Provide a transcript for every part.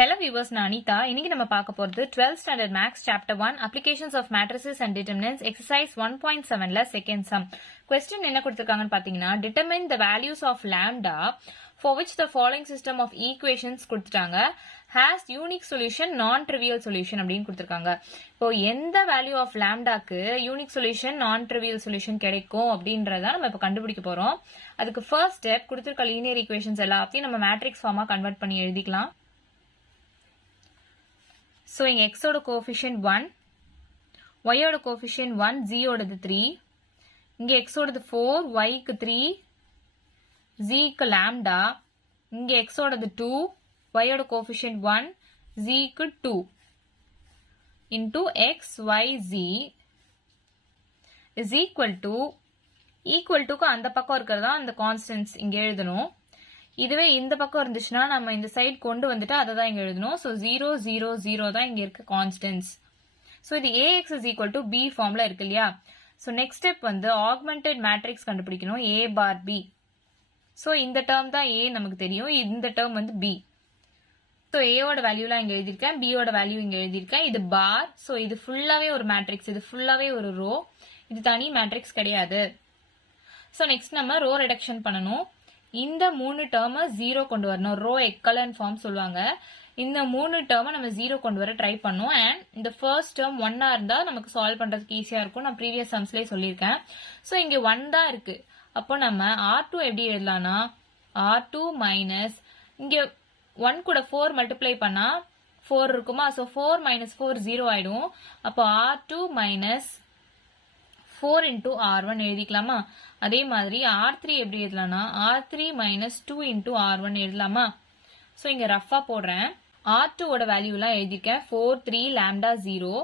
Hello viewers, நான் அனிதா. இன்னைக்கு நம்ம பார்க்க போறது 12th standard max chapter 1 applications of matrices and determinants exercise 1.7ல second sum. Question என்ன கொடுத்திருக்காங்கன்னு பாத்தீங்கன்னா determine the values of lambda for which the following system of equations கொடுத்துட்டாங்க has unique solution non-trivial solution அப்படின்னு கொடுத்திருக்காங்க. இப்போ எந்த value of lambdaக்கு unique solution non-trivial solution கிடைக்கும் அப்படின்றத நம்ம இப்ப கண்டுபிடிக்க போறோம். அதுக்கு first step கொடுத்திருக்க linear equations எல்லாத்தையும் நம்ம matrix form கன்வெர்ட் பண்ணி எழுதிக்கலாம். So, in x ஓட coefficient 1, y ஓட coefficient 1, z ஓடது 3, இங்க x ஓடது 4, y க்கு 3, z க்கு lambda, இங்க x ஓடது 2, y ஓட coefficient 1, z க்கு 2, into x, y, z is equal to க்கு அந்த பக்கம் இருக்கிறதா அந்த constants இங்க எழுதணும். இதுவே இந்த பக்கம் இருந்துச்சுன்னா நம்ம இந்த சைடு கொண்டு வந்துட்டு அதை தான் இங்க எழுதணும். ஸோ 0 0 0 தான் இங்க இருக்க கான்ஸ்டன்ட்ஸ். ஸோ இது AX is equal to B ஃபார்ம்ல இருக்கு இல்லையா. ஸோ நெக்ஸ்ட் ஸ்டெப் வந்து ஆக்மெண்டட் மேட்ரிக்ஸ் கண்டுபிடிக்கணும் A bar B. ஸோ இந்த டேர்ம் தான் A நமக்கு தெரியும், இந்த டேர்ம் வந்து B. ஸோ ஏவோட வேல்யூலாம் இங்க எழுதியிருக்கேன், பியோட வேல்யூ இங்க எழுதியிருக்கேன். இது பார். ஸோ இது ஃபுல்லாவே ஒரு மேட்ரிக்ஸ், இது ஃபுல்லாவே ஒரு ரோ, இது தனி மேட்ரிக்ஸ் கிடையாது. ஸோ நெக்ஸ்ட் நம்ம ரோ ரிடக்ஷன் பண்ணணும். இந்த மூணு டேர்மை 0 கொண்டு வரணும். ரோ எக்கலன் ஃபார்ம் சொல்லுவாங்க. இந்த மூணு டேர்மை நம்ம 0 கொண்டு வர ட்ரை பண்ணோம். அண்ட் இந்த ஃபர்ஸ்ட் டேர்ம் 1 இருந்தா நமக்கு சால்வ் பண்றதுக்கு ஈஸியா இருக்கும். நான் ப்ரீவியஸ் சம்ஸ்லயே சொல்லியிருக்கேன். ஸோ இங்க 1 தான் இருக்கு. அப்போ நம்ம R2 எப்படி எழுதலாம்னா R2 மைனஸ் இங்க 1 கூட 4 மல்டிப்ளை பண்ணா 4 இருக்குமா. ஸோ 4 மைனஸ் 4 0 ஆயிடும். அப்போ R2 மைனஸ் 4 into R1 எழுதிக்கலாமா. அதே மாதிரி R3 எப்படி எழுதலாம்னா R3 minus 2 into R1 எழுதலாமா. ஸோ இங்க ரஃபா போடுறேன். R2 ஓட வேல்யூலாம் எழுதிருக்கேன். 4 3 lambda 0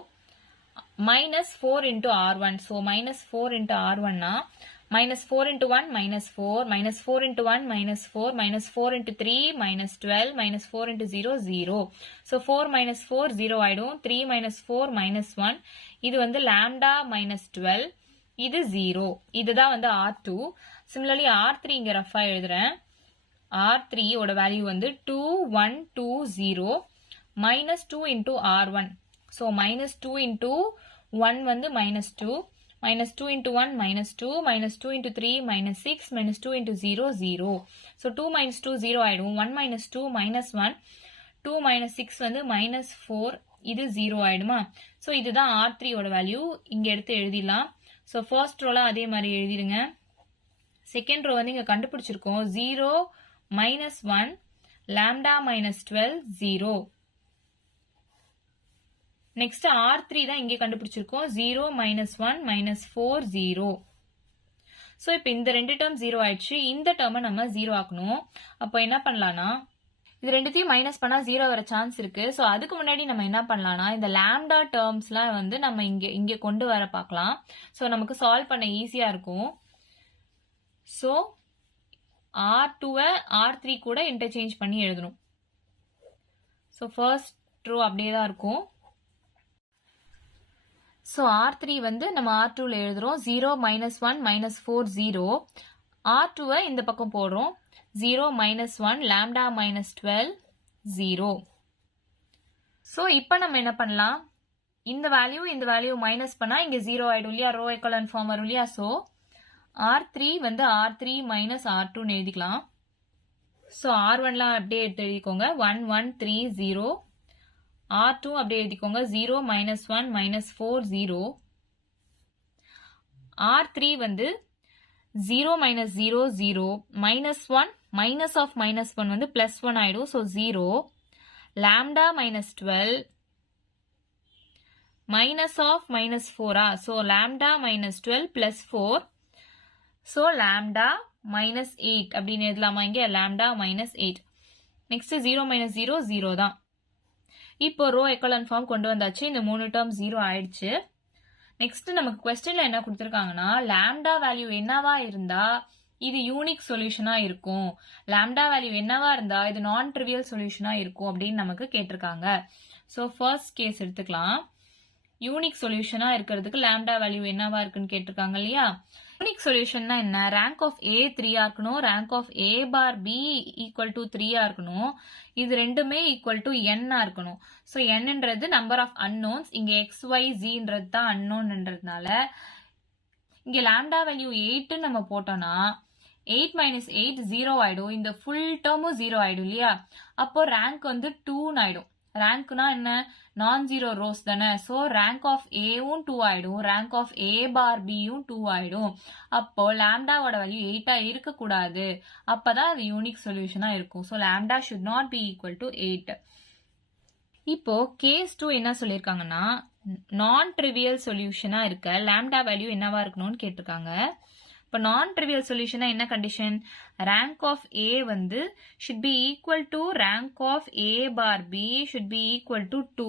minus 4 into R1. So minus 4 into R1 னா minus 4 into 1 minus 4 minus 4 into 1 minus 4 minus 4 into 3 minus 12 minus 4 into 0 0. So 4 minus 4 0 ஆயிடும். 3 minus 4 minus 1. இது வந்து lambda minus 12. இது 0. இதுதான் வந்து R2. Similarly R3 இங்க ரஃபா எழுதுறேன். R3 ஓட வேல்யூ வந்து 2 1 2 0 minus 2 into R1. So minus 2 into 1 வந்து minus 2 minus 2 into 1 minus 2 minus 2 into 3 minus 6 minus 2 into 0 0. So 2 minus 2 0 ஆயிடும். 1 minus 2 minus 1 2 minus 6 வந்து minus 4. இது 0 ஆயிடுமா. So இதுதான் R3 ஓட வேல்யூ. இங்க எடுத்து எழுதிடலாம். ஸோ ஃபர்ஸ்ட் ரோலாம் அதே மாதிரி எழுதிடுங்க. செகண்ட் ரோ வந்து இங்க கண்டுபிடிச்சிருக்கோம் 0 minus 1 lambda minus 12 0. Next R3 தான் இங்க கண்டுபிடிச்சிருக்கோம் 0 மைனஸ் 1 மைனஸ் 4 0. ஸோ இப்போ இந்த ரெண்டு டேர்ம் 0 ஆயிடுச்சு. இந்த டேர்மை நம்ம 0 ஆக்கணும். அப்போ என்ன பண்ணலாம்னா இது ரெண்டுத்தையும் மைனஸ் பண்ணா 0 வர சான்ஸ் இருக்கு. ஸோ அதுக்கு முன்னாடி நம்ம என்ன பண்ணலாம்னா இந்த லாம்டா டேர்ம்ஸ்லாம் வந்து நம்ம இங்க கொண்டு வர பார்க்கலாம். ஸோ நமக்கு சால்வ் பண்ண ஈஸியா இருக்கும். ஸோ R2-வை R3 கூட இன்டர்சேஞ்ச் பண்ணி எழுதணும். ஸோ ஃபர்ஸ்ட் ரோ அப்படியே தான் இருக்கும். ஸோ R3 வந்து நம்ம R2ல எழுதுறோம். 0 மைனஸ் 1 மைனஸ் 4 0. R2-வை இந்த பக்கம் போடுறோம். 0 minus 1 lambda minus 12 0. So இப்போ நம்ம என்ன பண்ணலாம், இந்த வேல்யூ மைனஸ் பண்ணா இங்க 0 ஆயிடும் இல்லையா. ரோ எக்கலன் ஃபார்ம் வரும் இல்லையா. ஸோ R3 வந்து R3 மைனஸ் R2 எழுதிக்கலாம். ஸோ R1லாம் அப்படியே எடுத்து எழுதிக்கோங்க. 1 1 3 0. R2 அப்படியே எழுதிக்கோங்க. 0 மைனஸ் 1 மைனஸ் 4 0. R3 வந்து 0 minus 0 0 minus 1 minus of minus 1 வந்து plus 1 ஆயிடும். So 0 lambda minus 12 minus of minus 4 so lambda minus 12 plus 4 so lambda minus 8 அப்படின்னு எழுதலாமா இங்க lambda minus 8. next 0 minus 0 0 தான். இப்போ ரோ எக்கலன் ஃபார்ம் கொண்டு வந்தாச்சு. இந்த மூணு டேர்ம் 0 ஆயிடுச்சு. நெக்ஸ்ட் நமக்கு क्वेश्चनல என்ன கொடுத்திருக்காங்கன்னா லாம்டா வேல்யூ என்னவா இருந்தா இது யூனிக் சொல்யூஷனா இருக்கும், லாம்டா வேல்யூ என்னவா இருந்தா இது நான் ட்ரிவியல் சொல்யூஷனா இருக்கும் அப்படின்னு நமக்கு கேட்டிருக்காங்க. ஸோ ஃபர்ஸ்ட் கேஸ் எடுத்துக்கலாம். யூனிக் சொல்யூஷனா இருக்கிறதுக்கு லாம்டா வேல்யூ என்னவா இருக்குன்னு கேட்டிருக்காங்க இல்லையா. யூனிக் சொல்யூஷன்னா என்ன, ரேங்க் ஆஃப் ஏ 3 இருக்கணும், rank of A bar B equal to 3 இருக்கணும், இது ரெண்டுமே ஈக்குவல் டு n இருக்கணும். ஸோ nன்றது நம்பர் ஆஃப் அன்னோன்ஸ், இங்க xyzன்றது தான் அன்னோன்ன்றதுனால இங்க லாம்டா வேல்யூ 8 நம்ம போட்டோம்னா 8 மைனஸ் 8 0 ஆயிடும், இந்த ஃபுல் டேர்மும் 0 ஆயிடும் இல்லையா. அப்போ ரேங்க் வந்து 2 ஆயிடும். ரேங்க்னா என்ன, நான் ஜீரோ ரோஸ் தானே. ஸோ ரேங்க் ஆஃப் ஏவும் 2 ஆயிடும், ரேங்க் ஆஃப் ஏ பார் பியும் 2 ஆயிடும். அப்போ லாம்டாவோட வேல்யூ 8 இருக்கக்கூடாது, அப்பதான் அது யூனிக் சொல்யூஷனா இருக்கும். So lambda should not be equal to 8. இப்போ கேஸ் 2 என்ன சொல்லியிருக்காங்கன்னா, நான் ட்ரிவியல் சொல்யூஷனா இருக்க லாம்டா வேல்யூ என்னவா இருக்கணும்னு கேட்டிருக்காங்க. இப்போ நான் ட்ரிவியல் சொல்யூஷனா என்ன கண்டிஷன், ரேங்க் ஆஃப் ஏ வந்து should be equal to rank of a bar b should be equal to 2.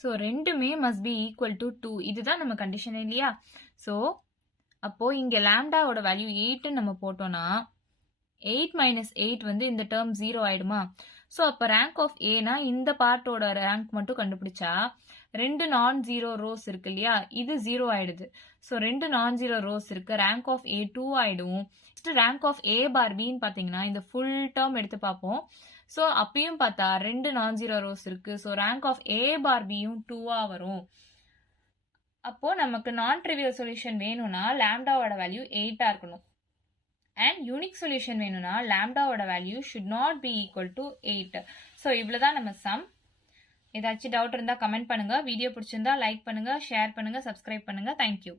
So ரெண்டுமே must be equal to 2, இதுதான் நம்ம கண்டிஷன் இல்லையா. ஸோ அப்போ இங்க லாம்டாவோட வேல்யூ 8 நம்ம போட்டோம்னா 8 மைனஸ் 8 வந்து இந்த டேர்ம் 0 ஆயிடுமா. ஸோ அப்போ ரேங்க் ஆஃப் ஏனா இந்த பார்ட்டோட ரேங்க் மட்டும் கண்டுபிடிச்சா ரெண்டு நான் ஜீரோ ரோஸ் இருக்கு இல்லையா, இது 0 ஆயிடுது. ஸோ ரெண்டு நான் ஜீரோ ரோஸ் இருக்கு, ரேங்க் ஆஃப் ஏ 2 ஆயிடும். ரேங்க் ஆஃப் ஏ பார் பின்னு பாத்தீங்கன்னா இந்த ஃபுல் டேர்ம் எடுத்து பார்ப்போம். ஸோ அப்பயும் பார்த்தா ரெண்டு நான் ஜீரோ ரோஸ் இருக்கு, ஸோ ரேங்க் ஆஃப் ஏ பார் பியும் 2 வரும். அப்போ நமக்கு நான் ட்ரிவியல் சொல்யூஷன் வேணும்னா லாம்டாவோட வேல்யூ 8 இருக்கணும். அண்ட் யூனிக் சொல்யூஷன் வேணும்னா லாம்டாவோட value should not be equal to 8. So இவ்வளவுதான் நம்ம சம். ஏதாச்சும் டவுட் இருந்தா கமெண்ட் பண்ணுங்க. வீடியோ பிடிச்சிருந்தா லைக் பண்ணுங்க, ஷேர் பண்ணுங்க, சப்ஸ்கிரைப் பண்ணுங்க. தேங்க்யூ.